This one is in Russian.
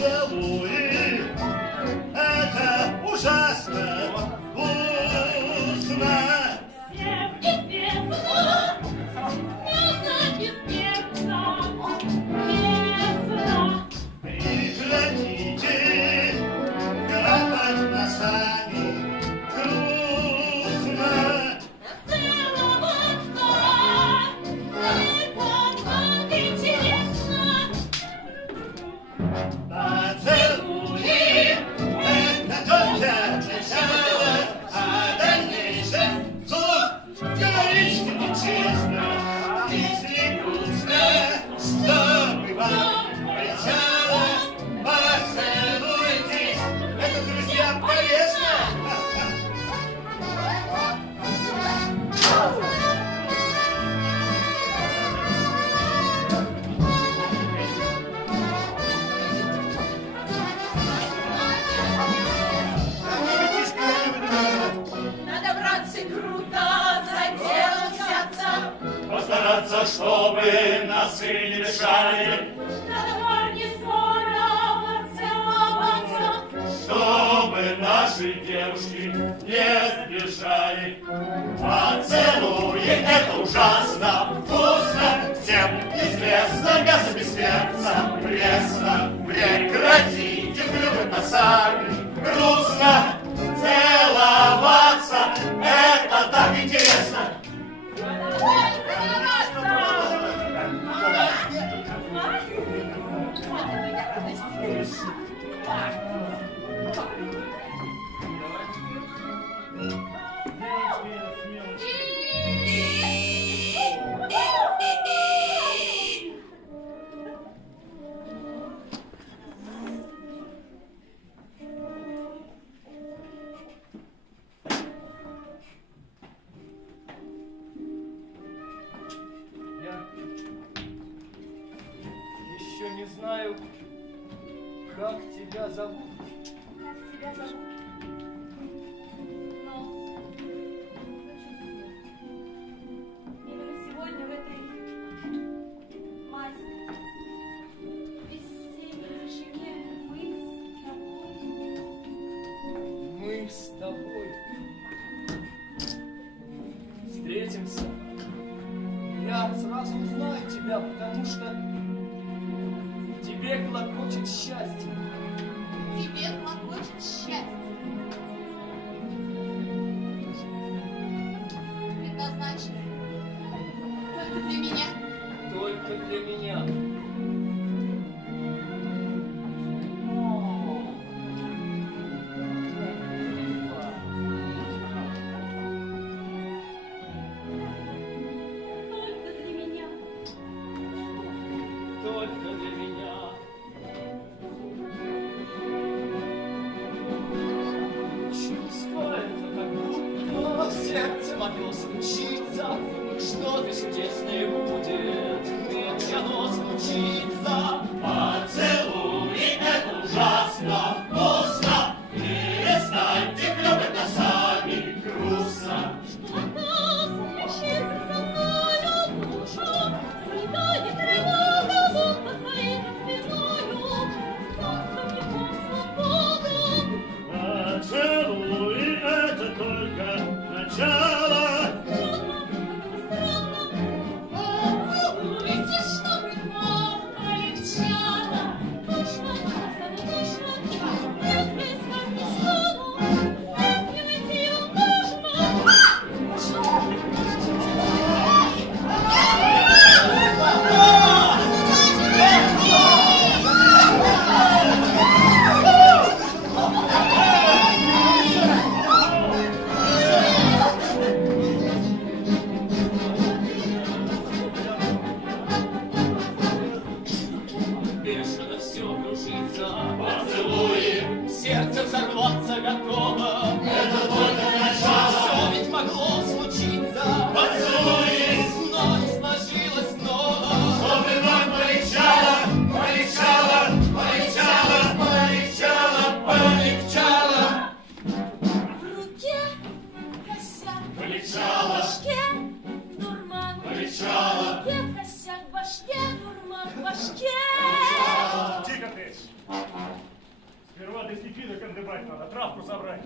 поцелуи. Это ужасно вкусно. Всем известно, мясо без перца пресно. Прекратите капать носами, грустно. Целоваться, только так интересно. Поцелуи, это только начало, а дальнейшем вслух говорить нечестно. Если грустно, чтобы вам полетело, поцелуйтесь, это, друзья, полезно. Надо, братцы, круто за делом взяться. Постараться, чтобы носы не мешали, Надо, парни, скоро поцеловаться. чтобы наши девушки не сбежали. Поцелуи, это ужасно вкусно, всем известно, мясо без перца пресно. Прекратите клювать носами, грустно. Целоваться, это так интересно. Я еще не знаю, как тебя зовут. Как тебя зовут? Но именно сегодня в этой майской весенней тишине Мы с тобой встретимся. Я сразу узнаю тебя, потому что в тебе клокочет счастье. тебе клокочет счастье. Предназначено только для меня. Только для меня. Только для меня. Только для меня. Чувство это как будто в сердце мое стучится. Что-то чудесное будет, ведь оно случится. Поцелуи, это ужасно вкусно, перестаньте клювать носами, грустно. Что-то случится со мною душу, цветает тревога, будто стоит за спиною. Как-то не по свободу. Поцелуи, это только начало. Поцелуйте, чтобы вам полегчало. Душно, самому душно, так искать не стану. Так не найти ее можно. Бешено все кружится. Поцелуи, Сердце взорваться готово. это только начало. Все ведь могло случиться. Поцелуи, Но не сложилось снова. чтобы вам полегчало, полегчало, полегчало, полегчало, полегчало. В руке косяк, Полегчало, в башке дурман. полегчало. В руке косяк, в башке дурман, в башке. Тихо ты. Надо стихи до надо, травку собрать.